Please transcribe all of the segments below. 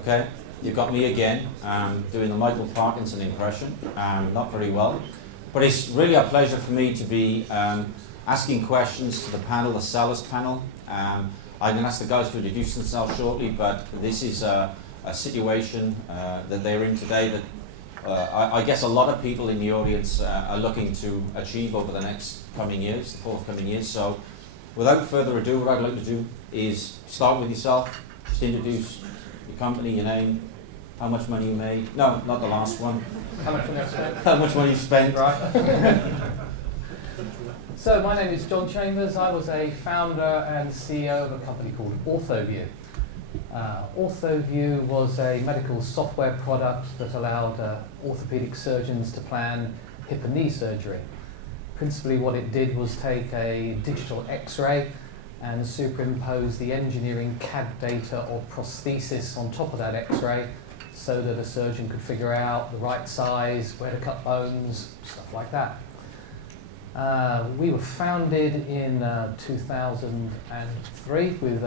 Okay, you've got me again, doing the Michael Parkinson impression, not very well. But it's really a pleasure for me to be asking questions to the panel, the sellers panel. I'm going to ask the guys to introduce themselves shortly, but this is a situation that they're in today that I guess a lot of people in the audience are looking to achieve over the next coming years, the forthcoming years. So without further ado, what I'd like to do is start with yourself, just introduce your company, your name, how much money you made. No, not the last one. How much money I spent? How much money you spent. Right. So my name is John Chambers. I was a founder and CEO of a company called Orthoview. Orthoview was a medical software product that allowed orthopedic surgeons to plan hip and knee surgery. Principally what it did was take a digital X-ray and superimpose the engineering CAD data of prosthesis on top of that X-ray so that a surgeon could figure out the right size, where to cut bones, stuff like that. We were founded in 2003 with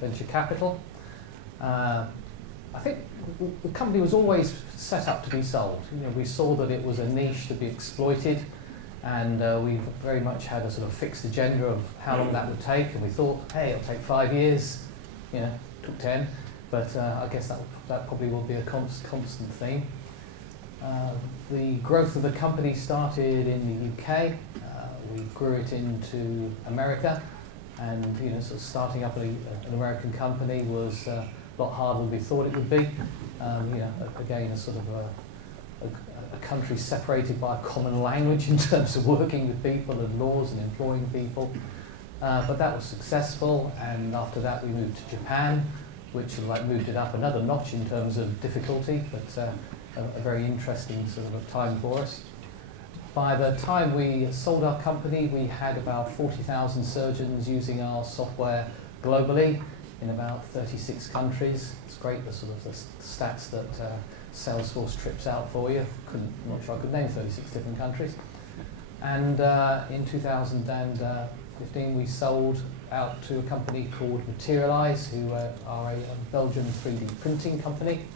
venture capital. I think the company was always set up to be sold. You know, we saw that it was a niche to be exploited, and we very much had a sort of fixed agenda of how long that would take. And we thought, hey, it'll take 5 years. You know, took 10, but I guess that probably will be a constant theme. The growth of the company started in the UK. We grew it into America, and you know, sort of starting up an American company was a lot harder than we thought it would be. You know, again, a sort of a country separated by a common language in terms of working with people and laws and employing people. But that was successful, and after that we moved to Japan, which like moved it up another notch in terms of difficulty, but a very interesting sort of a time for us. By the time we sold our company, we had about 40,000 surgeons using our software globally in about 36 countries. It's great, the sort of the stats that Salesforce trips out for you. I'm not sure I could name 36 different countries. And in 2015, we sold out to a company called Materialise, who are a Belgian 3D printing company.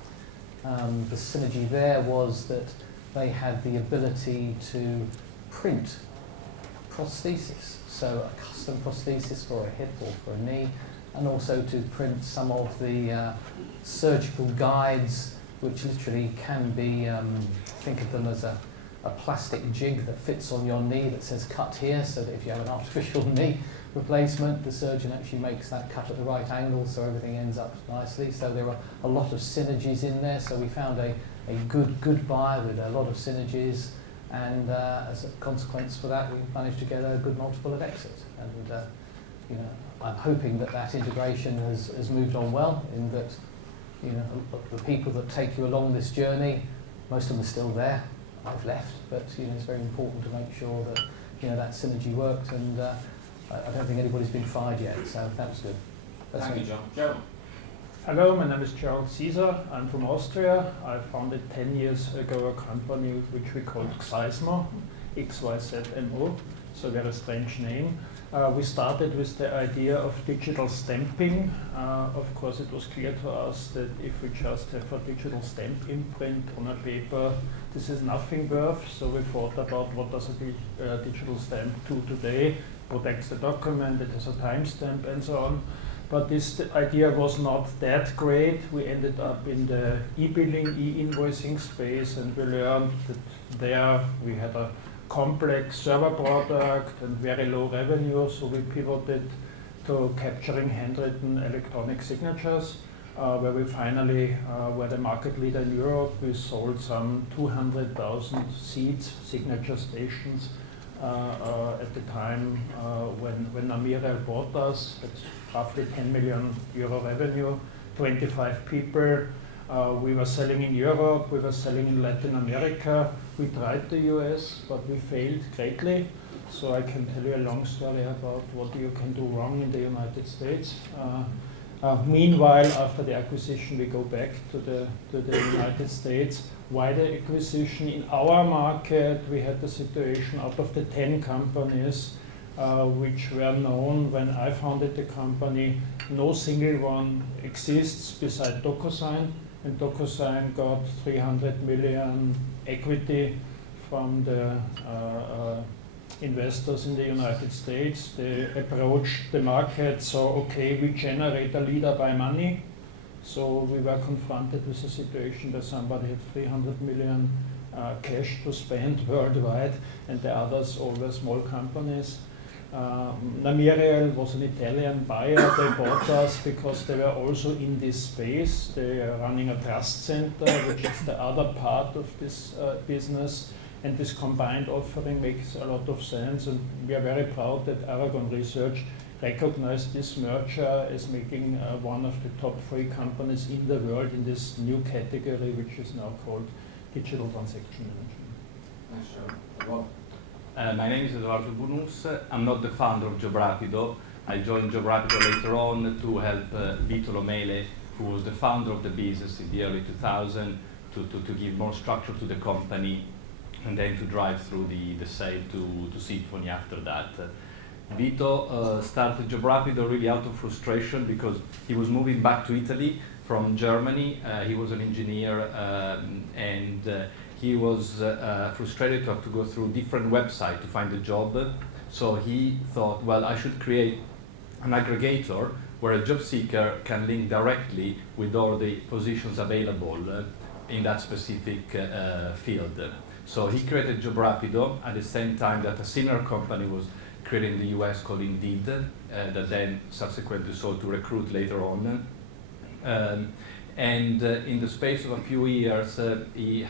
The synergy there was that they had the ability to print prosthesis, so a custom prosthesis for a hip or for a knee, and also to print some of the surgical guides, which literally can be, think of them as a plastic jig that fits on your knee that says cut here, so that if you have an artificial knee replacement, the surgeon actually makes that cut at the right angle so everything ends up nicely. So there are a lot of synergies in there, so we found a good buyer with a lot of synergies, and as a consequence for that we managed to get a good multiple of exit. And you know, I'm hoping that integration has moved on well, in that you know, the people that take you along this journey, most of them are still there. I've left, but you know, it's very important to make sure that you know that synergy works, and I don't think anybody's been fired yet, so that was good. Thank you, John. Gerald. Hello, my name is Gerald. I'm from Austria. I founded 10 years ago a company which we called Xyzmo, Xyzmo, so a very strange name. We started with the idea of digital stamping. Of course, it was clear to us that if we just have a digital stamp imprint on a paper, this is nothing worth. So we thought about what does a digital stamp do today, protects the document, it has a timestamp and so on. But this idea was not that great. We ended up in the e-billing, e-invoicing space, and we learned that there we had a complex server product and very low revenue, so we pivoted to capturing handwritten electronic signatures, where we finally were the market leader in Europe. We sold some 200,000 seats, signature stations, at the time when Namirial bought us. It's roughly 10 million euro revenue, 25 people. We were selling in Europe, we were selling in Latin America. We tried the US, but we failed greatly. So I can tell you a long story about what you can do wrong in the United States. Meanwhile, after the acquisition, we go back to the United States. Why the acquisition? In our market, we had the situation out of the 10 companies which were known when I founded the company, no single one exists beside DocuSign and DocuSign got 300 million equity from the investors in the United States. They approached the market, so okay, we generate a leader by money. So we were confronted with a situation where somebody had 300 million cash to spend worldwide, and the others all were small companies. Namirial was an Italian buyer. They bought us because they were also in this space. They are running a trust center, which is the other part of this business. And this combined offering makes a lot of sense. And we are very proud that Aragon Research recognized this merger as making one of the top 3 companies in the world in this new category, which is now called digital transaction management. Thanks, Gerald. My name is Edoardo Bounous. I'm not the founder of Jobrapido. I joined Jobrapido later on to help Vito Lomele, who was the founder of the business in the early 2000s, to give more structure to the company and then to drive through the sale to Symphony after that. Vito started Jobrapido really out of frustration because he was moving back to Italy from Germany. He was an engineer and he was frustrated to have to go through different websites to find a job. So he thought, well, I should create an aggregator where a job seeker can link directly with all the positions available in that specific field. So he created Jobrapido at the same time that a similar company was created in the US called Indeed, that then subsequently sold to Recruit later on. And in the space of a few years, he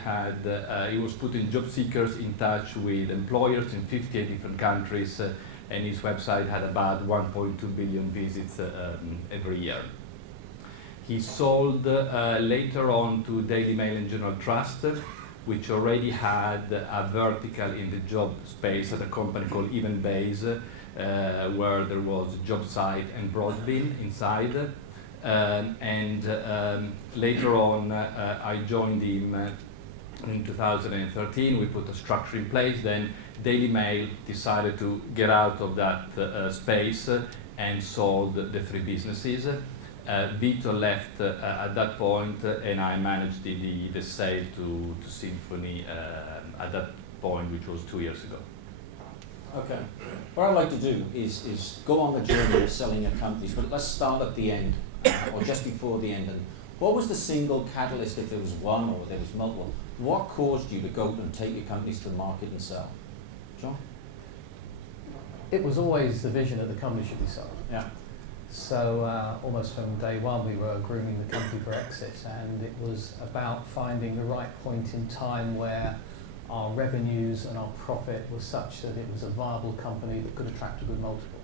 was putting job seekers in touch with employers in 58 different countries, and his website had about 1.2 billion visits every year. He sold later on to Daily Mail and General Trust, which already had a vertical in the job space at a company called Evenbase, where there was job site and Broadville inside. Later on, I joined him in 2013. We put a structure in place. Then Daily Mail decided to get out of that space and sold the 3 businesses. Vito left at that point, and I managed the sale to Symphony at that point, which was 2 years ago. Okay. What I'd like to do is go on the journey of selling your companies, but let's start at the end, or just before the end. And what was the single catalyst, if there was one or there was multiple? What caused you to go and take your companies to the market and sell? John? It was always the vision that the company should be sold. Yeah. So almost from day one, we were grooming the company for exit, and it was about finding the right point in time where our revenues and our profit was such that it was a viable company that could attract a good multiple.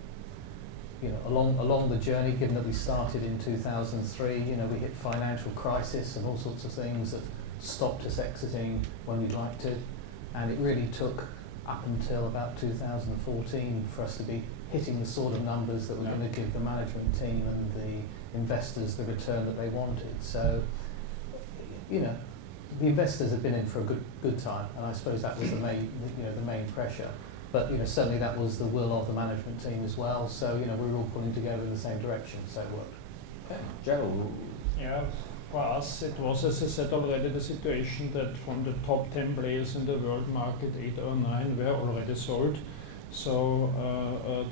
You know, along the journey, given that we started in 2003, you know, we hit financial crisis and all sorts of things that stopped us exiting when we'd like to, and it really took up until about 2014 for us to be hitting the sort of numbers that were going to give the management team and the investors the return that they wanted. So, you know, the investors have been in for a good time, and I suppose that was the main pressure. But you know, certainly that was the will of the management team as well. So you know, we were all pulling together in the same direction, so it worked. Okay. Gerald? Yeah, for us it was, as I said already, the situation that from the top 10 players in the world market, 8 or 9 were already sold. So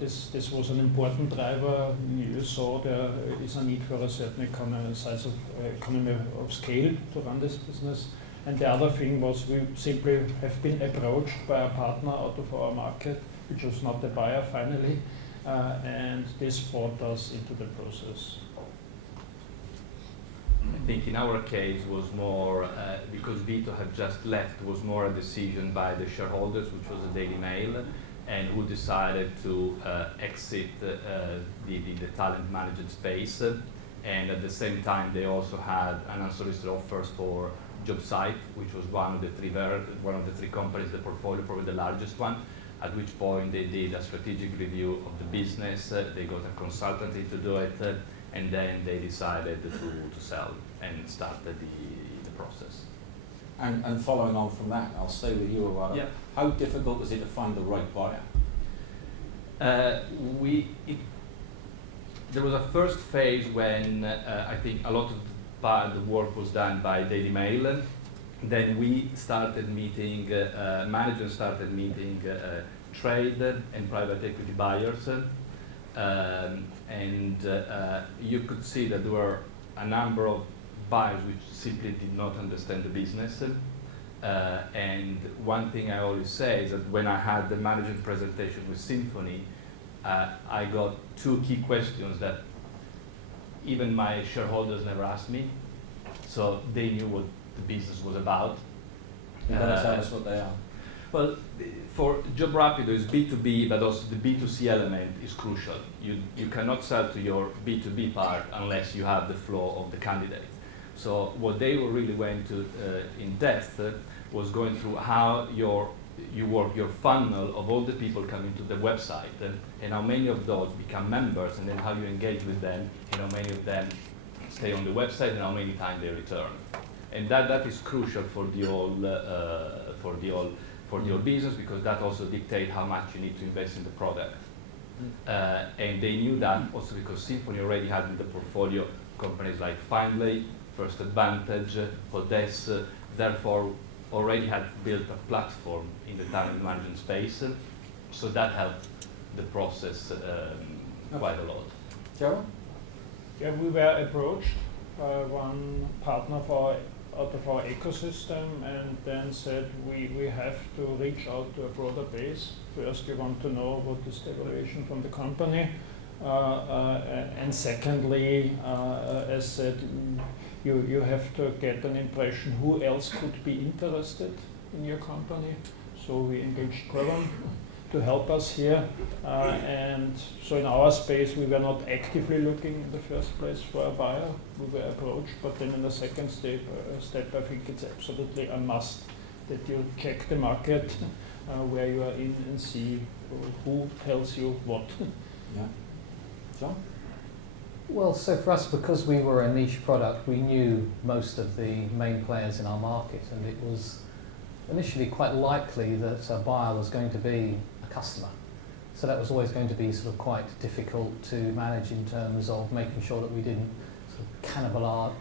this was an important driver. You saw there is a need for a certain economy of scale to run this business. And the other thing was we simply have been approached by a partner out of our market, which was not the buyer finally, and this brought us into the process. I think in our case was more, because Vito had just left, was more a decision by the shareholders, which was the Daily Mail, and who decided to exit the talent management space. And at the same time, they also had an unsolicited offers for JobSite, which was one of the three companies in the portfolio, probably the largest one, at which point they did a strategic review of the business. They got a consultancy to do it, and then they decided to sell and started the process. And following on from that, I'll stay with you, Edoardo. Yeah. How difficult was it to find the right buyer? There was a first phase when I think a lot of the work was done by Daily Mail. Then we started meeting, managers started meeting trade and private equity buyers. You could see that there were a number of buyers which simply did not understand the business. And one thing I always say is that when I had the management presentation with Symphony, I got two key questions that even my shareholders never asked me. So they knew what the business was about. You want to tell us what they are? Well, for Jobrapido, it's B2B, but also the B2C element is crucial. You cannot sell to your B2B part unless you have the flow of the candidate. So what they were really went to in depth was going through how you work your funnel of all the people coming to the website and how many of those become members, and then how you engage with them, and how many of them stay on the website, and how many times they return. And that is crucial for the whole business, because that also dictates how much you need to invest in the product. And they knew that also because Symphony already had in the portfolio companies like Findlay, First Advantage, Odessa, therefore already had built a platform in the talent management space. So that helped the process quite a lot. Gerald? Yeah, we were approached by one partner out of our ecosystem, and then said we have to reach out to a broader base. First, we want to know what is the evaluation from the company, and secondly, as said, you have to get an impression who else could be interested in your company. So we engaged Quorum to help us here, and so in our space we were not actively looking in the first place for a buyer. We were approached, but then in the second step I think it's absolutely a must that you check the market where you are in and see who tells you what. Yeah. John? Well, so for us, because we were a niche product, we knew most of the main players in our market, and it was initially quite likely that a buyer was going to be a customer. So that was always going to be sort of quite difficult to manage in terms of making sure that we didn't sort of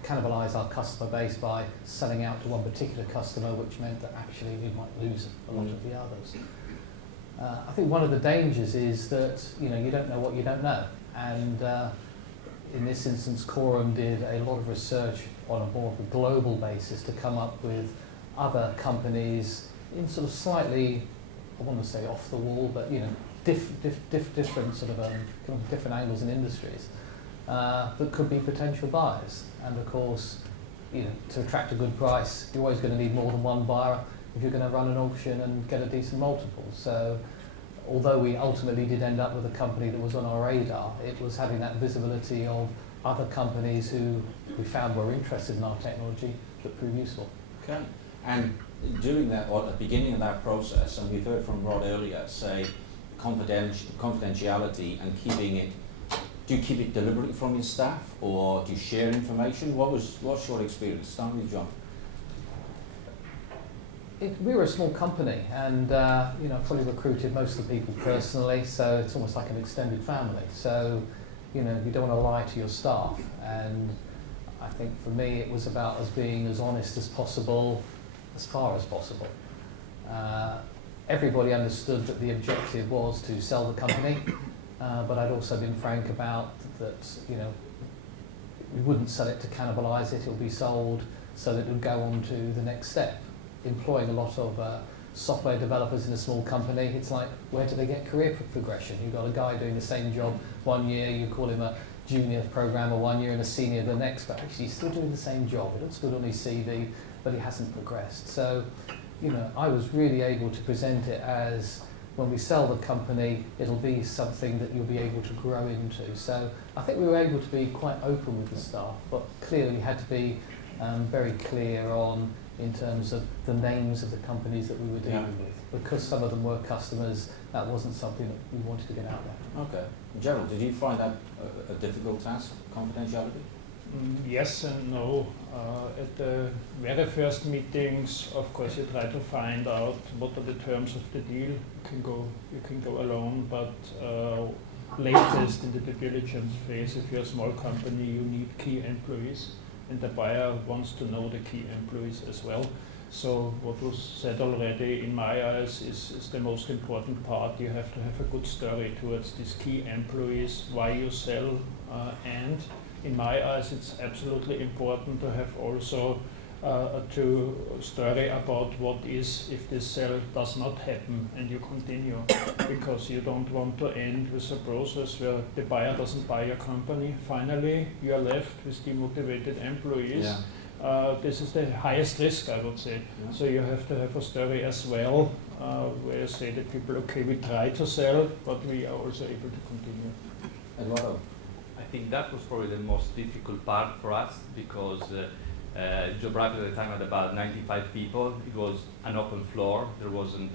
cannibalize our customer base by selling out to one particular customer, which meant that actually we might lose a lot of the others. I think one of the dangers is that you don't know what you don't know, and in this instance, Quorum did a lot of research on a more of a global basis to come up with other companies in sort of slightly, I want to say off the wall, but different sort of different angles and industries that could be potential buyers. And of course, to attract a good price, you're always going to need more than one buyer if you're going to run an auction and get a decent multiple. So although we ultimately did end up with a company that was on our radar, it was having that visibility of other companies who we found were interested in our technology that proved useful. Okay. And during that, or at the beginning of that process, and we've heard from Rod earlier, say confidentiality and keeping it, do you keep it deliberately from your staff, or do you share information? What's your experience? Start with John. We were a small company, and probably recruited most of the people personally, so it's almost like an extended family. So, you don't want to lie to your staff, and I think for me it was about us being as honest as possible, as far as possible. Everybody understood that the objective was to sell the company, but I'd also been frank about that, we wouldn't sell it to cannibalise it, it would be sold so that it would go on to the next step. Employing a lot of software developers in a small company, it's like, where do they get career progression? You've got a guy doing the same job 1 year, you call him a junior programmer 1 year and a senior the next, but actually he's still doing the same job. It looks good on his CV, but he hasn't progressed. So, I was really able to present it as, when we sell the company, it'll be something that you'll be able to grow into. So I think we were able to be quite open with the staff, but clearly we had to be very clear on, in terms of the names of the companies that we were dealing with. Because some of them were customers, that wasn't something that we wanted to get out there. Okay. Gerald, did you find that a difficult task, confidentiality? Yes and no. At the very first meetings, of course, you try to find out what are the terms of the deal. You can go alone, but latest in the due diligence phase, if you're a small company, you need key employees and the buyer wants to know the key employees as well. So what was said already, in my eyes, is the most important part. You have to have a good story towards these key employees, why you sell, and in my eyes, it's absolutely important to have also a story about what is if this sale does not happen and you continue, because you don't want to end with a process where the buyer doesn't buy your company. Finally, you are left with demotivated employees. Yeah. This is the highest risk, I would say. Yeah. So you have to have a story as well, where you say to people, okay, we try to sell, but we are also able to continue. Edoardo. I think that was probably the most difficult part for us, because Jobrapido at the time had about 95 people. It was an open floor. There wasn't,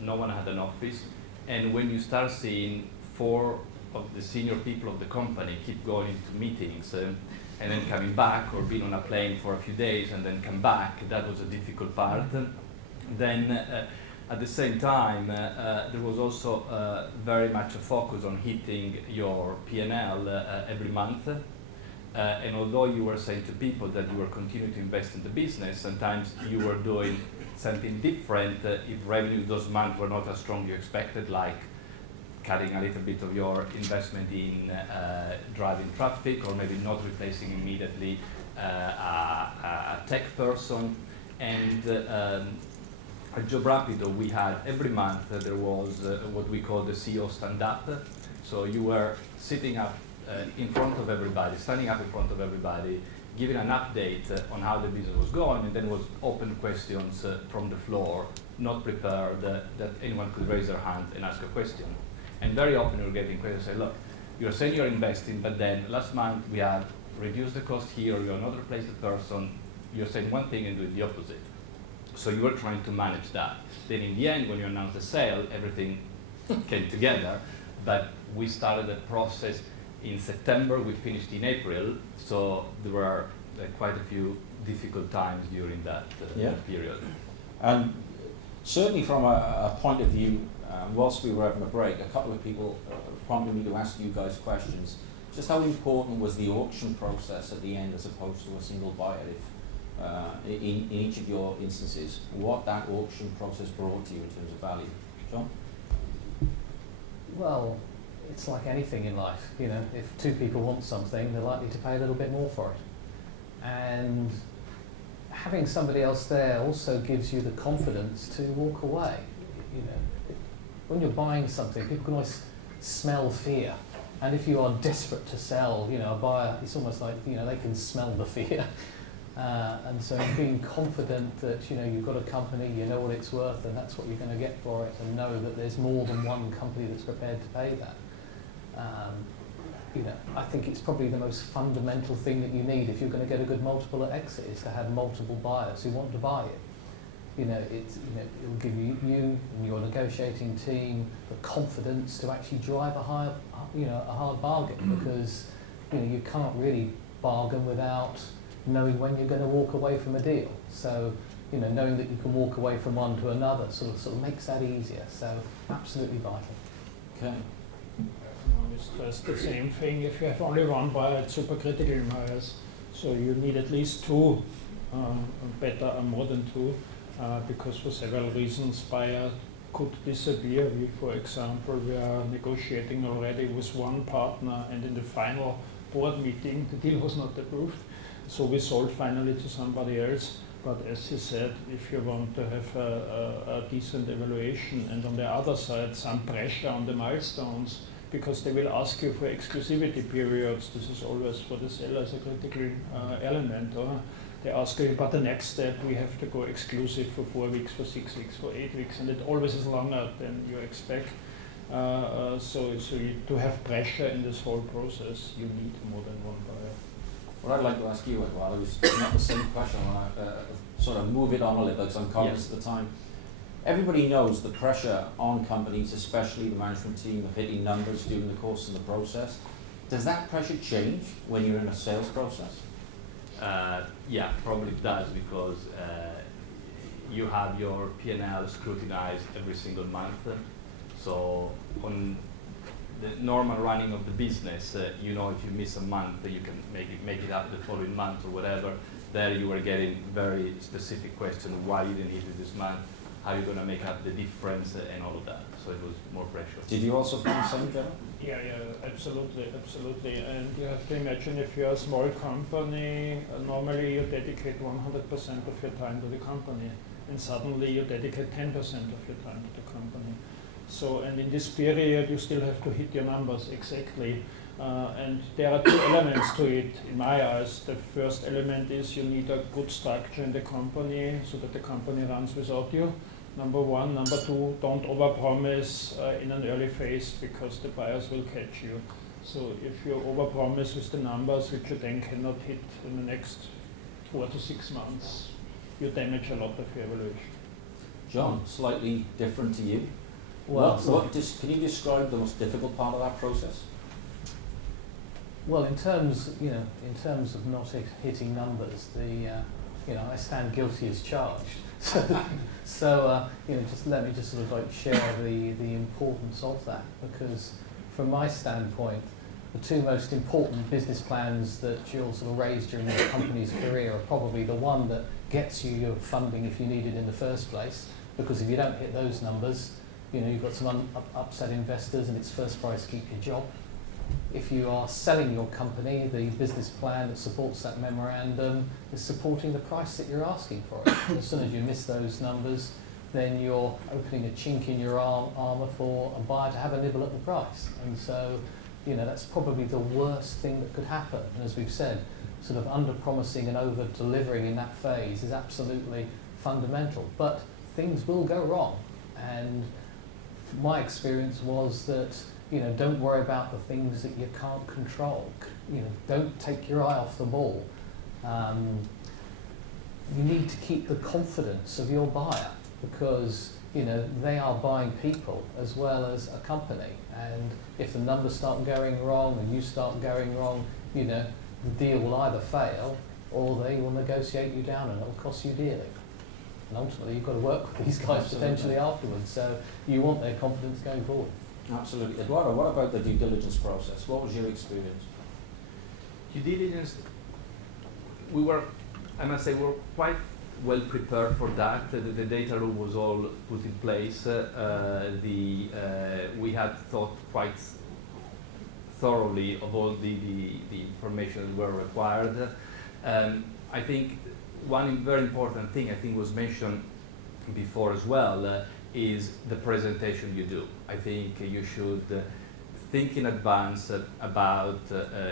no one had an office. And when you start seeing 4 of the senior people of the company keep going into meetings and then coming back, or being on a plane for a few days and then come back, that was a difficult part. Then at the same time, there was also very much a focus on hitting your P&L every month. And although you were saying to people that you were continuing to invest in the business, sometimes you were doing something different if revenue those months were not as strong as you expected, like cutting a little bit of your investment in driving traffic, or maybe not replacing immediately a tech person. And at Jobrapido, we had every month there was what we call the CEO stand-up. So you were sitting up in front of everybody, standing up in front of everybody, giving an update on how the business was going, and then was open questions from the floor, not prepared, that anyone could raise their hand and ask a question. And very often you're getting questions, say, look, you're saying you're investing, but then last month we have reduced the cost here, you're not replaced the person, you're saying one thing and doing the opposite. So you were trying to manage that. Then in the end, when you announced the sale, everything came together, but we started the process in September, we finished in April, so there were quite a few difficult times during that period. And certainly from a point of view, whilst we were having a break, a couple of people prompted me to ask you guys questions. Just how important was the auction process at the end as opposed to a single buyer? If, in each of your instances, what that auction process brought to you in terms of value? John? Well, it's like anything in life, you know, if 2 people want something, they're likely to pay a little bit more for it. And having somebody else there also gives you the confidence to walk away. You know, when you're buying something, people can always smell fear. And if you are desperate to sell, you know, a buyer, it's almost like, you know, they can smell the fear. And so being confident that, you know, you've got a company, you know what it's worth, and that's what you're going to get for it, and know that there's more than one company that's prepared to pay that. You know, I think it's probably the most fundamental thing that you need if you're going to get a good multiple at exit, is to have multiple buyers who want to buy it. You know, it'll give you and your negotiating team the confidence to actually drive a hard bargain, because, you know, you can't really bargain without knowing when you're going to walk away from a deal. So, you know, knowing that you can walk away from one to another sort of makes that easier. So, absolutely vital. Okay. It's just the same thing. If you have only one buyer, it's super critical in my eyes. So you need at least 2, better or more than 2, because for several reasons buyer could disappear. We, for example, we are negotiating already with one partner, and in the final board meeting, the deal was not approved. So we sold finally to somebody else. But as you said, if you want to have a decent evaluation, and on the other side some pressure on the milestones, because they will ask you for exclusivity periods. This is always for the sellers a critical element. They ask you, but the next step we have to go exclusive for 4 weeks, for 6 weeks, for 8 weeks, and it always is longer than you expect. To have pressure in this whole process, you need more than one buyer. What I'd like to ask you, Edoardo, is not the same question. I want to sort of move it on a little bit, because I'm conscious of the time. Everybody knows the pressure on companies, especially the management team, of hitting numbers during the course of the process. Does that pressure change when you're in a sales process? Yeah, probably it does, because you have your P&L scrutinized every single month. So the normal running of the business, you know, if you miss a month, you can make it up the following month or whatever. There you were getting very specific questions, why you didn't hit it this month, how you're going to make up the difference, and all of that. So it was more pressure. Did you also find the same, Gerald? Yeah, absolutely. And you have to imagine if you're a small company, normally you dedicate 100% of your time to the company, and suddenly you dedicate 10% of your time to the company. So, and in this period, you still have to hit your numbers exactly. And there are two elements to it, in my eyes. The first element is you need a good structure in the company so that the company runs without you. Number one. Number two, don't overpromise in an early phase because the buyers will catch you. So if you overpromise with the numbers, which you then cannot hit in the next 4 to 6 months, you damage a lot of your evaluation. John, slightly different to you. Well, Can you describe the most difficult part of that process? well, in terms of not hitting numbers, I stand guilty as charged. So just let me just sort of like share the importance of that, because from my standpoint, the two most important business plans that you'll sort of raise during your company's career are probably the one that gets you your funding if you need it in the first place, because if you don't hit those numbers, you've got some upset investors and it's first price keep your job. If you are selling your company, the business plan that supports that memorandum is supporting the price that you're asking for it. As soon as you miss those numbers, then you're opening a chink in your armour for a buyer to have a nibble at the price. And so, that's probably the worst thing that could happen. And as we've said, sort of under-promising and over-delivering in that phase is absolutely fundamental. But things will go wrong. And my experience was that don't worry about the things that you can't control. Don't take your eye off the ball. You need to keep the confidence of your buyer, because they are buying people as well as a company. And if the numbers start going wrong and you start going wrong, the deal will either fail or they will negotiate you down and it will cost you dearly. And ultimately, you've got to work with these guys potentially afterwards. So you want their confidence going forward. Absolutely. Edoardo, what about the due diligence process? What was your experience? Due diligence, I must say, we were quite well prepared for that. The data room was all put in place. We had thought quite thoroughly of all the information that were required. I think one very important thing I think was mentioned before as well is the presentation you do. I think you should think in advance about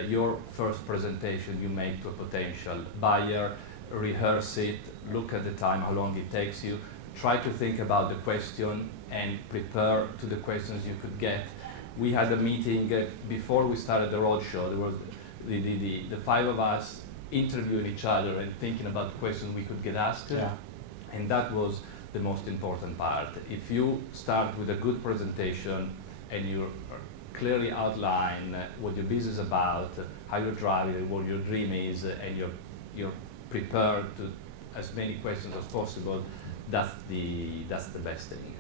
your first presentation you make to a potential buyer, rehearse it, look at the time, how long it takes you, try to think about the question and prepare to the questions you could get. We had a meeting before we started the roadshow. There was the five of us interviewing each other and thinking about the questions we could get asked. Yeah. And that was the most important part. If you start with a good presentation and you clearly outline what your business is about, how you're driving, what your dream is, and you're prepared to as many questions as possible, that's the best thing.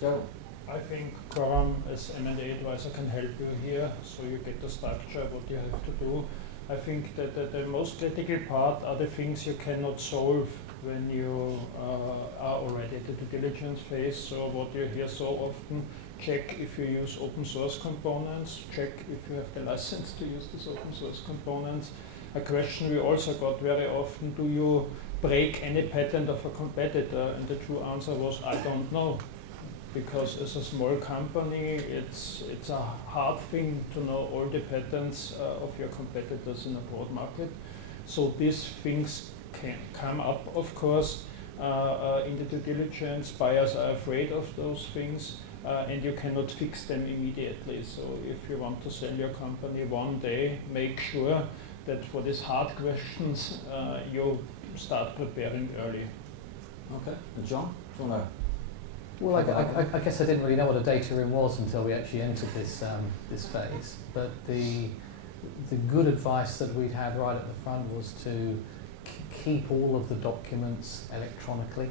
Gerald? I think Coram as M&A advisor can help you here, so you get the structure, what you have to do. I think that the most critical part are the things you cannot solve when you are already at the due diligence phase. So what you hear so often, check if you use open source components, check if you have the license to use these open source components. A question we also got very often, do you break any patent of a competitor? And the true answer was, I don't know. Because as a small company, it's a hard thing to know all the patents of your competitors in a broad market. So these things can come up, of course, in the due diligence. Buyers are afraid of those things, and you cannot fix them immediately. So if you want to sell your company one day, make sure that for these hard questions, you start preparing early. Okay. And John, do you want to? Well, I guess I didn't really know what a data room was until we actually entered this phase. But the good advice that we'd had right at the front was to keep all of the documents electronically.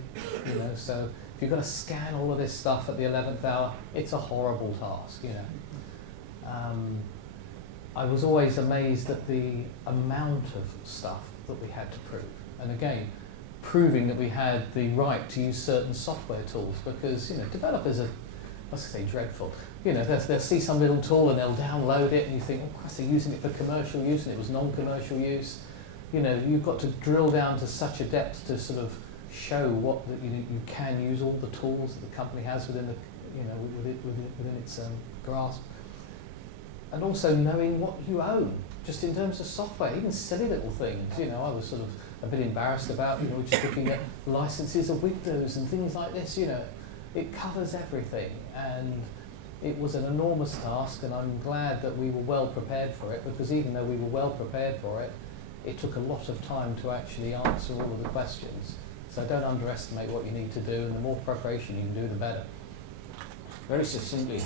So if you're going to scan all of this stuff at the 11th hour, it's a horrible task. I was always amazed at the amount of stuff that we had to prove. And again, proving that we had the right to use certain software tools, because developers are, let's say, dreadful. They'll see some little tool and they'll download it, and you think, oh, Christ, they're using it for commercial use, and it was non-commercial use. You've got to drill down to such a depth to sort of show what that you can use all the tools that the company has within the within its grasp, and also knowing what you own, just in terms of software, even silly little things. I was sort of a bit embarrassed about just looking at licenses of Windows and things like this. It covers everything, and it was an enormous task, and I'm glad that we were well prepared for it, because even though we were well prepared for it, it took a lot of time to actually answer all of the questions. So don't underestimate what you need to do, and the more preparation you can do, the better. Very succinctly,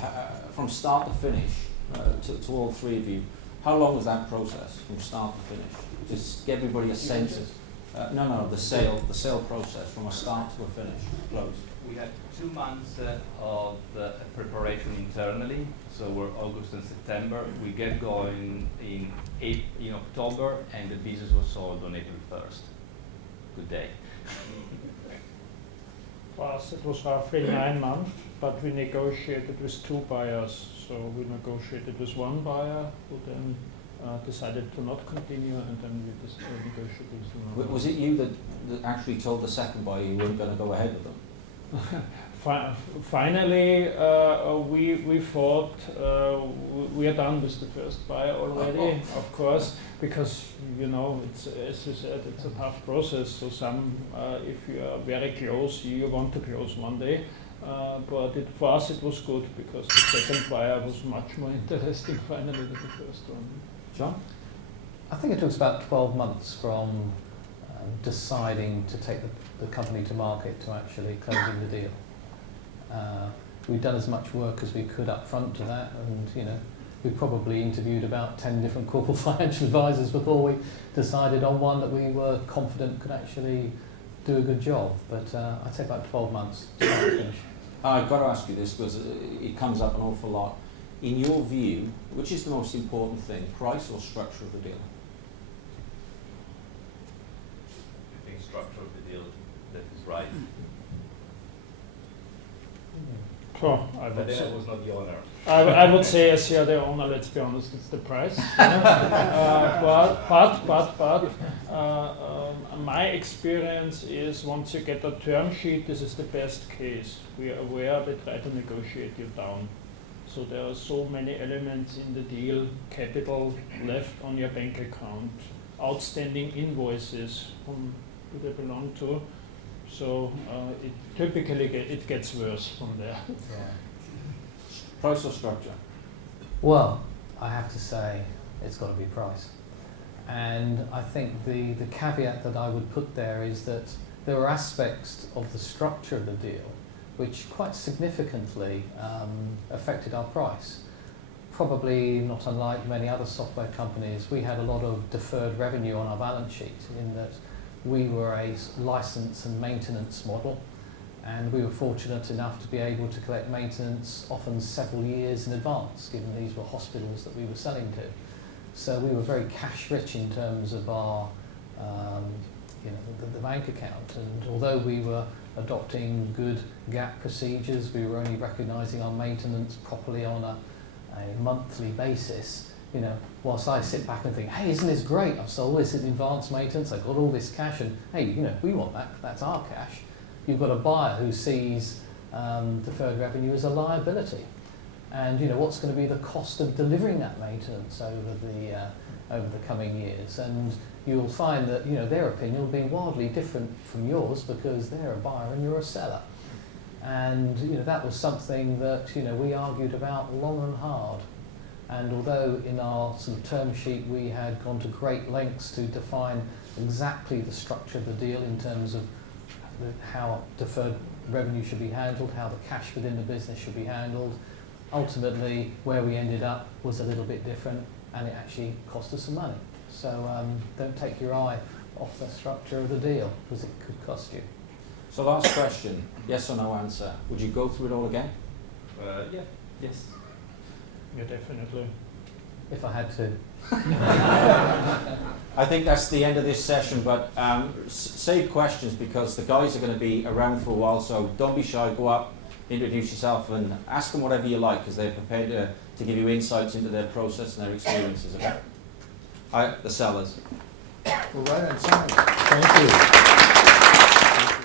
from start to finish, to all three of you, how long was that process from start to finish? Just give everybody a sense of, the sale process from a start to a finish, close. We had 2 months of preparation internally, so we're August and September. We get going in October, and the business was sold on April 1st. Good day. For us, it was roughly 9 months, but we negotiated with 2 buyers. So we negotiated with 1 buyer, who then decided to not continue, and then we just negotiated with another. Was it you that actually told the second buyer you weren't going to go ahead with them? Finally, we thought we are done with the first buyer already, of course, because it's, as you said, it's a tough process. So if you are very close, you want to close one day. But for us it was good, because the second buyer was much more interesting finally than the first one. John? I think it took us about 12 months from deciding to take the company to market to actually closing the deal. We'd done as much work as we could up front to that, and we probably interviewed about 10 different corporate financial advisors before we decided on one that we were confident could actually do a good job. But I'd say about 12 months to start to finish. I've got to ask you this, because it comes up an awful lot. In your view, which is the most important thing, price or structure of the deal? I think structure of the deal that is right. Oh, But then I was not the owner. I would say, as you're the owner, let's be honest, it's the price. But my experience is, once you get a term sheet, this is the best case. We are aware they try to negotiate you down. So there are so many elements in the deal: capital left on your bank account, outstanding invoices, whom do they belong to? So it typically it gets worse from there. Yeah. Price or structure? Well, I have to say it's got to be price. And I think the caveat that I would put there is that there are aspects of the structure of the deal which quite significantly affected our price. Probably not unlike many other software companies, we had a lot of deferred revenue on our balance sheet, in that we were a license and maintenance model, and we were fortunate enough to be able to collect maintenance often several years in advance, given these were hospitals that we were selling to. So we were very cash rich in terms of our the bank account, and although we were adopting good GAAP procedures, we were only recognising our maintenance properly on a monthly basis. Whilst I sit back and think, hey, isn't this great? I've sold this in advance maintenance, I've got all this cash, and hey, we want that, that's our cash. You've got a buyer who sees deferred revenue as a liability. And what's going to be the cost of delivering that maintenance over the coming years? And you'll find that their opinion will be wildly different from yours, because they're a buyer and you're a seller. And that was something that we argued about long and hard. And although in our sort of term sheet we had gone to great lengths to define exactly the structure of the deal in terms of how deferred revenue should be handled, how the cash within the business should be handled, ultimately where we ended up was a little bit different, and it actually cost us some money. So don't take your eye off the structure of the deal, because it could cost you. So last question, yes or no answer. Would you go through it all again? Yeah. Yes. Yeah, definitely. if I had to. I think that's the end of this session, but save questions because the guys are going to be around for a while, so don't be shy, go up, introduce yourself and ask them whatever you like because they're prepared to give you insights into their process and their experiences. Okay? The sellers. Well, right on time. Thank you.